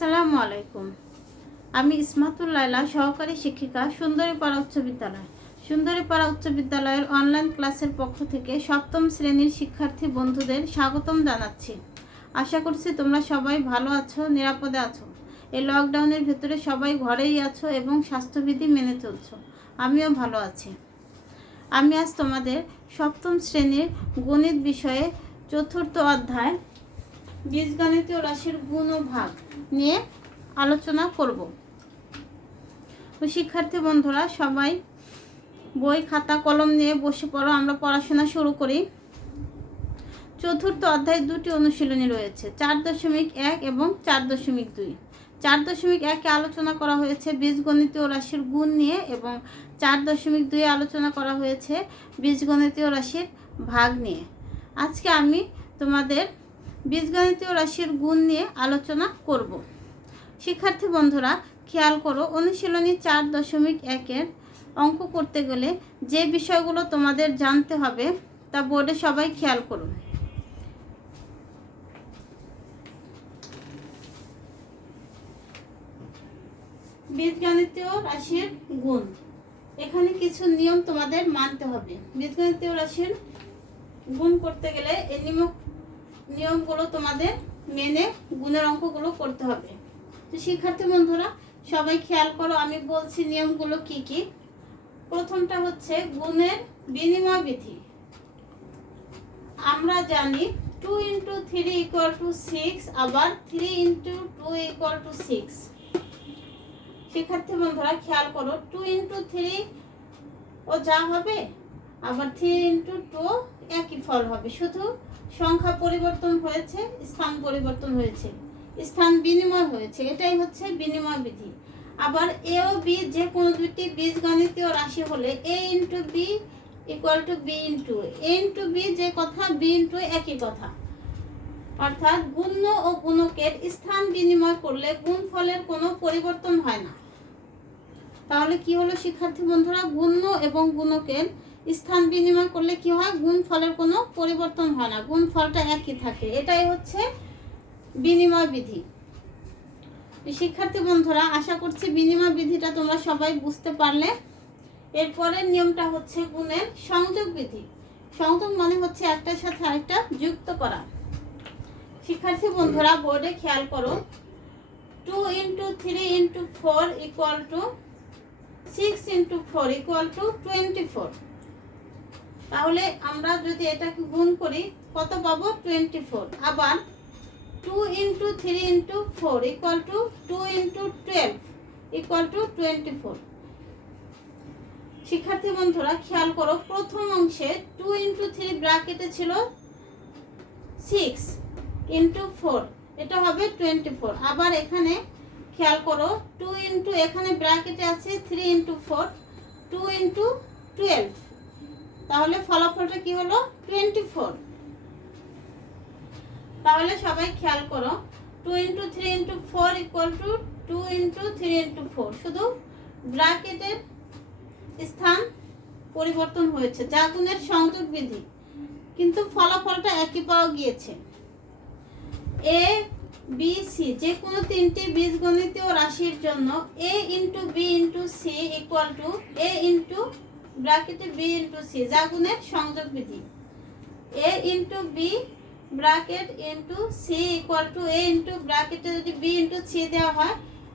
আসসালামু আলাইকুম। আমি ইসমাতুল লাইলা, সহকারী শিক্ষিকা, সুন্দরীপাড়া উচ্চ বিদ্যালয়। সুন্দরীপাড়া উচ্চ বিদ্যালয়ের অনলাইন ক্লাসের পক্ষ থেকে সপ্তম শ্রেণীর শিক্ষার্থী বন্ধুদের স্বাগতম জানাচ্ছি। আশা করছি তোমরা সবাই ভালো আছো, নিরাপদে আছো। এই লকডাউনের ভেতরে সবাই ঘরেই আছো এবং স্বাস্থ্যবিধি মেনে চলছো। আমিও ভালো আছি। আমি আজ তোমাদের সপ্তম শ্রেণীর গণিত বিষয়ে চতুর্থ অধ্যায় বীজগণিতীয় রাশির গুণ ও ভাগ নিয়ে আলোচনা করব। শিক্ষার্থী বন্ধুরা সবাই বই খাতা কলম নিয়ে বসে পড়ো, আমরা পড়াশোনা শুরু করি। চতুর্থ অধ্যায়ে দুটি অনুশীলনী রয়েছে, 4.1 এবং 4.2। 4.1-এ আলোচনা করা হয়েছে বীজগণিতীয় রাশির গুণ নিয়ে এবং 4.2-এ আলোচনা করা হয়েছে বীজগণিতীয় রাশির ভাগ নিয়ে। আজকে আমি তোমাদের বীজগণিতীয় রাশির গুণ নিয়ে আলোচনা করব। শিক্ষার্থী বন্ধুরা খেয়াল করো, অনুশীলনী 4.1-এর অঙ্ক করতে গেলে যে বিষয়গুলো তোমাদের জানতে হবে তা বোর্ডে সবাই খেয়াল করো। বীজগণিতীয় রাশির গুণ, এখানে কিছু নিয়ম তোমাদের মানতে হবে। বীজগণিতীয় রাশির গুণ করতে গেলে এই নিয়মগুলো তোমাদের মেনে গুণের অঙ্কগুলো করতে হবে। তো শিক্ষার্থী বন্ধুরা সবাই খেয়াল করো, আমি বলছি নিয়মগুলো কি কি। প্রথমটা হচ্ছে গুণের বিনিময় বিধি। আমরা জানি 2 × 3 = 6, আবার 3 × 2 = 6। শিক্ষার্থী বন্ধুরা খেয়াল করো, 2 × 3 ও যা হবে, আবার 3 × 2 একই ফল হবে, শুধু সংখ্যা পরিবর্তন হয়েছে, স্থান পরিবর্তন হয়েছে, স্থান বিনিময় হয়েছে, এটাই হচ্ছে বিনিময় বিধি। আবার এ ও বি যে কোনো দুটি বীজগণিতীয় রাশি হলে a × b = b × a × b যে কথা, b × একই কথা। অর্থাৎ গুণ্য ও গুণকের স্থান বিনিময় করলে গুণফলের কোনো পরিবর্তন হয় না। তাহলে কি হলো শিক্ষার্থী বন্ধুরা, গুণ্য এবং গুণকের স্থান বিনিময় করলে কি হয়, গুণফলের কোনো পরিবর্তন হয় না, গুণফলটা একই থাকে, এটাই হচ্ছে বিনিময় বিধি। শিক্ষার্থী বন্ধুরা আশা করছি বিনিময় বিধিটা তোমরা সবাই বুঝতে পারলে। এরপরের নিয়মটা হচ্ছে গুণের সংযোগ বিধি। সংযোগ মানে হচ্ছে একটার সাথে আরেকটা যুক্ত করা। শিক্ষার্থী বন্ধুরা বোর্ডে খেয়াল করো, 2 × 3 × 4 = 6 × 4 = 24। তাহলে আমরা যদি এটাকে গুণ করি কত পাবো, 24। আবার 2 × 3 × 4 = 2 × 12 = 24। শিক্ষার্থী বন্ধুরা খেয়াল করো, প্রথম অংশে 2 × 3 ব্র্যাকেটে ছিল 6 × 4, এটা হবে 24। আবার এখানে খেয়াল করো, 2 × এখানে ব্র্যাকেটে আছে 3 × 4, 2 × 12, তাহলে ফলাফলটা কি হলো, 24। তাহলে সবাই খেয়াল করো, 2 × 3 × 4 = 2 × 3 × 4, শুধু ব্র্যাকেটের স্থান পরিবর্তন হয়েছে, যা গুণের সংযোগ বিধি, কিন্তু ফলাফলটা একই পাওয়া গিয়েছে। এ বি সি যে কোনো তিনটি বীজগণিতীয় রাশির জন্য a × b × c = a × ব্র্যাকেটে b × c, যা গুণের সংযোগ বিধি। a × b bracket × c = a × ব্র্যাকেটে যদি b × c দেওয়া হয়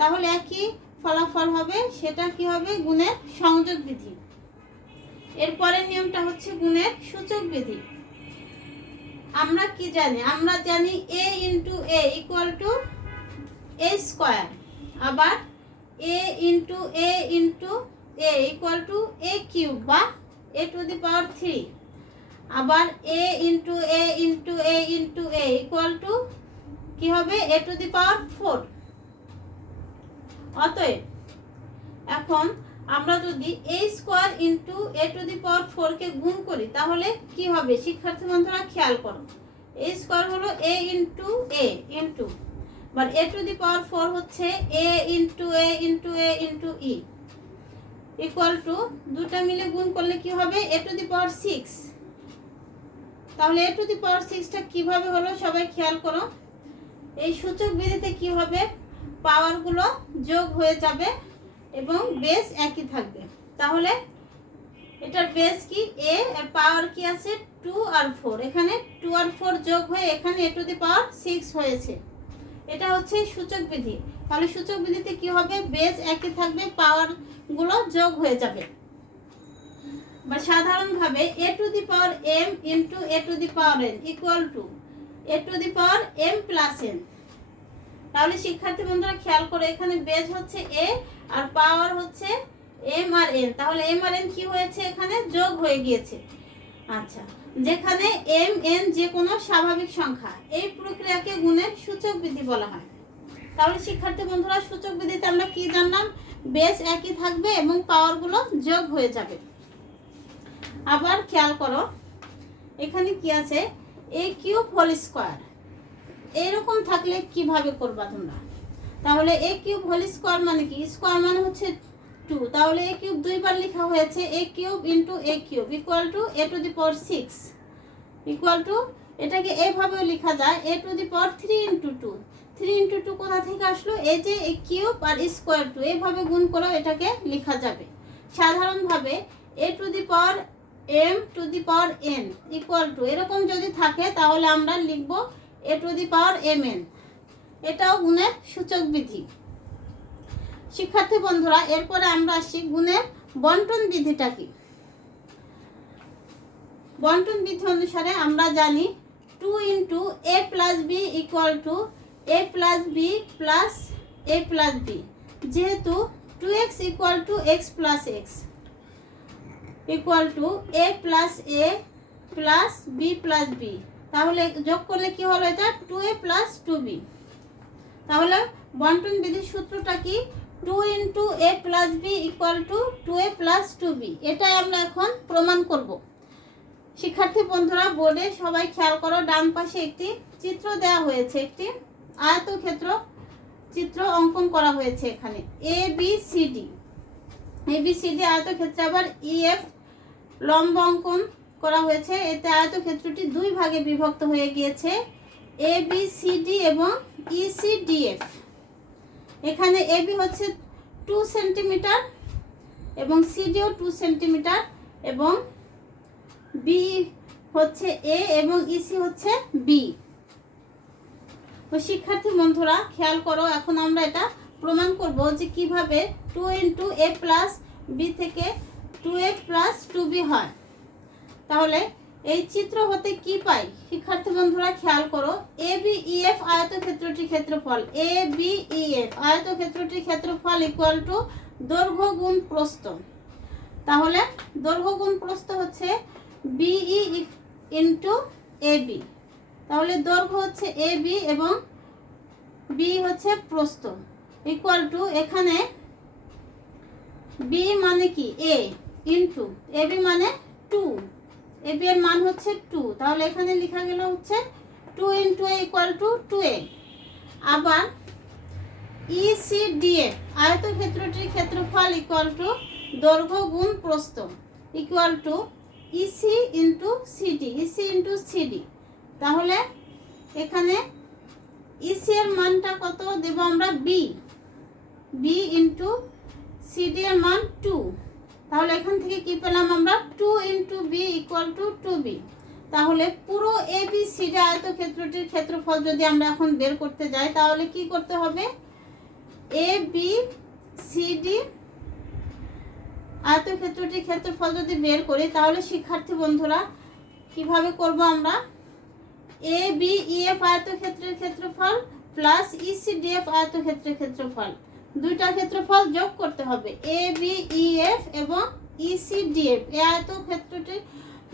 তাহলে একই ফলাফল হবে, সেটা কি হবে, গুণের সংযোগ বিধি। এরপরের নিয়মটা হচ্ছে গুণের সূচক বিধি। আমরা কি জানি, আমরা জানি a × a = a², আবার a × a × a = a³ বা a⁻³ আবার a × a × a × a = কি হবে, a⁴। অতএব এখন আমরা যদি a² × a⁴ কে গুণ করি তাহলে কি হবে শিক্ষার্থী বন্ধুরা খেয়াল করো, a² হলো a × a × আর a⁴ হচ্ছে a × a × a × e = দুটো মিলে গুণ করলে কি হবে, a⁶। তাহলে a⁶টা কিভাবে হলো সবাই খেয়াল করো, এই সূচক বিধিতে কি হবে, পাওয়ারগুলো যোগ হয়ে যাবে এবং বেস একই থাকবে। তাহলে এটার বেস কি a, আর পাওয়ার কি আছে 2 আর 4, এখানে 2 আর 4 যোগ হয়ে এখানে a টু দি পাওয়ার 6 হয়েছে। এটা হচ্ছে সূচক বিধি। তাহলে সূচক বিধিতে কি হবে, বেস একই থাকবে, পাওয়ারগুলো যোগ হয়ে যাবে। বা সাধারণভাবে a to the power m into a to the power n equal to a to the power m plus n। তাহলে শিক্ষার্থী বন্ধুরা খেয়াল করে, এখানে বেস হচ্ছে a আর পাওয়ার হচ্ছে m আর n, তাহলে m আর n কি হয়েছে, এখানে যোগ হয়ে গিয়েছে। আচ্ছা, যেখানে m n যে কোনো স্বাভাবিক সংখ্যা, এই প্রক্রিয়াকে গুণের সূচক বিধি বলা হয়। তাহলে শিক্ষার্থী বন্ধুরা সূচক বিধিতে আমরা কি জানলাম, বেস একই থাকবে এবং পাওয়ারগুলো যোগ হয়ে যাবে। আবার খেয়াল করো, এখানে কি আছে, a কিউব হোল স্কয়ার, এরকম থাকলে কিভাবে করবা তোমরা? তাহলে a কিউব হোল স্কয়ার মানে কি, স্কয়ার মানে হচ্ছে 2, তাহলে a কিউব দুইবার লেখা হয়েছে, a cube into a cube equal to a to the power 6 equal to, এটাকে এইভাবেও লেখা যায় a to the power 3 into 2। 3 into 2 কোথা থেকে আসলো, এই যে a কিউব আর স্কয়ার 2, এইভাবে গুণ করে এটাকে লেখা যাবে। সাধারণভাবে a to the power m to the power n equal to, এরকম যদি থাকে তাহলে আমরা লিখব a to the power mn। এটাও গুণের সূচক বিধি। শিক্ষার্থী বন্ধুরা এরপরে আমরা আসি গুণের বন্টন বিধিটা কি। বন্টন বিধি অনুসারে আমরা জানি 2 into a plus b equal to a plus b plus a plus b, যেহেতু 2x equal to x plus x equal to a plus a plus b plus b, তাহলে যোগ করলে কি হলো, এটা 2a প্লাস 2b। তাহলে বন্টন বিধির সূত্রটা কি, 2 into a plus b equal to 2a plus 2b। এটাই আমরা এখন প্রমাণ করব। শিক্ষার্থী বন্ধুরা বোর্ডে সবাই খেয়াল করো, ডান পাশে একটি চিত্র দেওয়া হয়েছে, একটি আয়তক্ষেত্র চিত্র অঙ্কন করা হয়েছে। এখানে এ বি সি ডি আয়তক্ষেত্রে আবার EF লম্ব অঙ্কন করা হয়েছে। এতে আয়তক্ষেত্রটি দুই ভাগে বিভক্ত হয়ে গিয়েছে, ABCD এবং ECDF। এখানে AB হচ্ছে 2 সেন্টিমিটার এবং CDও 2 সেন্টিমিটার এবং B হচ্ছে A এবং EC হচ্ছে B। তো শিক্ষার্থী বন্ধুরা খেয়াল করো, এখন আমরা এটা প্রমাণ করব যে কিভাবে 2 ইন্টু a প্লাস বি থেকে 2a প্লাস 2b হয়। তাহলে এই চিত্র হতে কি পাই, শিক্ষার্থী বন্ধুরা খেয়াল করো, ABEF আয়তক্ষেত্রটির ক্ষেত্রফল, ABEF আয়তক্ষেত্রটির ক্ষেত্রফল ইকুয়াল টু দৈর্ঘ্য গুণ প্রস্থ। তাহলে দৈর্ঘ্য গুণ প্রস্থ হচ্ছে BE ইন্টু AB। তাহলে দৈর্ঘ্য হচ্ছে AB এবং B হচ্ছে প্রস্থ ইকুয়াল টু, এখানে B মানে কি A ইন্টু AB মানে 2, AB এর মান হচ্ছে 2, তাহলে এখানে লেখা গেল হচ্ছে 2 into A equal to 2A। আবার ECDF আয়তক্ষেত্রটির ক্ষেত্রফল ইকুয়াল টু দৈর্ঘ্য গুণ প্রস্থ equal to EC into CD। তাহলে এখানে EC এর মানটা কত দেব আমরা, B ইন্টু CD এর মান 2। তাহলে এখান থেকে কি পেলাম আমরা, 2 into B equal to 2B। তাহলে পুরো ABCD আয়তক্ষেত্রটির ক্ষেত্রফল যদি আমরা এখন বের করতে যাই, তাহলে কি করতে হবে, ABCD আয়তক্ষেত্রটির ক্ষেত্রফল যদি বের করি, তাহলে শিক্ষার্থী বন্ধুরা কিভাবে করব আমরা, ABEF আয়তক্ষেত্রের ক্ষেত্রফল প্লাস ECDF আয়তক্ষেত্রের ক্ষেত্রফল, দুইটা ক্ষেত্রফল যোগ করতে হবে, ABEF এবং ECDF এই আয়তক্ষেত্রটির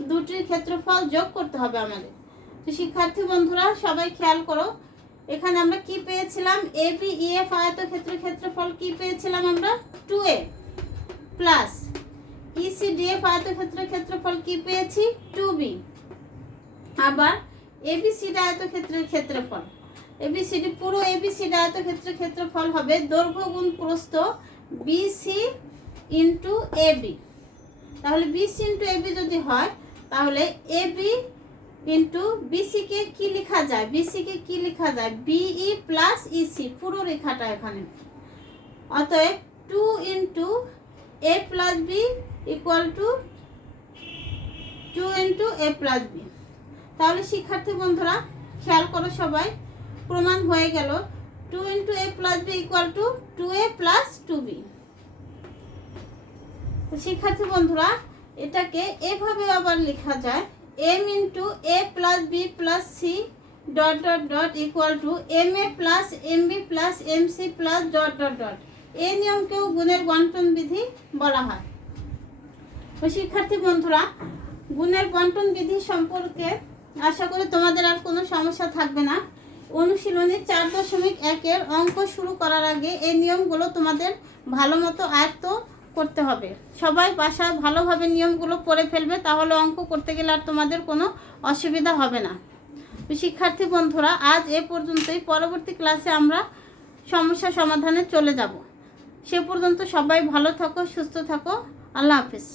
দুটির ক্ষেত্রফল যোগ করতে হবে আমাদের। তো শিক্ষার্থী বন্ধুরা সবাই খেয়াল করো, এখানে আমরা কি পেয়েছিলাম, ABEF আয়তক্ষেত্রের ক্ষেত্রফল কি পেয়েছিলাম আমরা, 2A প্লাস ECDF আয়তক্ষেত্রের ক্ষেত্রফল কি পেয়েছি, 2B। আবার ABCD আয়তক্ষেত্রের ক্ষেত্রফল, ABCD পুরো ABCD আয়তক্ষেত্রের ক্ষেত্রফল হবে দৈর্ঘ্য গুণ প্রস্থ BC ইন্টু AB। তাহলে BC ইন্টু AB যদি হয়, তাহলে AB ইন্টু বিসিকে কি লেখা যায়, বিসিকে কি লেখা যায়, বিই প্লাস ইসি পুরো রেখাটা এখানে। অতএব 2 into a plus b equal to 2 into a plus b. তাহলে শিক্ষার্থী বন্ধুরা খেয়াল করো সবাই, প্রমাণ হয়ে গেল 2 into a plus b equal to 2a plus 2b। শিক্ষার্থী বন্ধুরা এটাকে এভাবে আবার লেখা যায় m into a plus b plus c dot dot dot equal to m a plus m b plus m c plus dot dot dot. এই নিয়মকেও গুণের বন্টন বিধি বলা হয়। তো শিক্ষার্থী বন্ধুরা গুণের বন্টন বিধি সম্পর্কে আশা করি তোমাদের আর কোনো সমস্যা থাকবে না। অনুশীলনী 4.1-এর অঙ্ক শুরু করার আগে এই নিয়মগুলো তোমাদের ভালো মতো আয়ত্ত করতে হবে। সবাই বাসায় ভালোভাবে নিয়মগুলো পড়ে ফেলবে, তাহলে অঙ্ক করতে গেলে আর তোমাদের কোনো অসুবিধা হবে না। শিক্ষার্থী বন্ধুরা আজ এ পর্যন্তই। পরবর্তী ক্লাসে আমরা সমস্যা সমাধানে চলে যাব। সে পর্যন্ত সবাই ভালো থাকো, সুস্থ থাকো। আল্লাহ হাফিজ।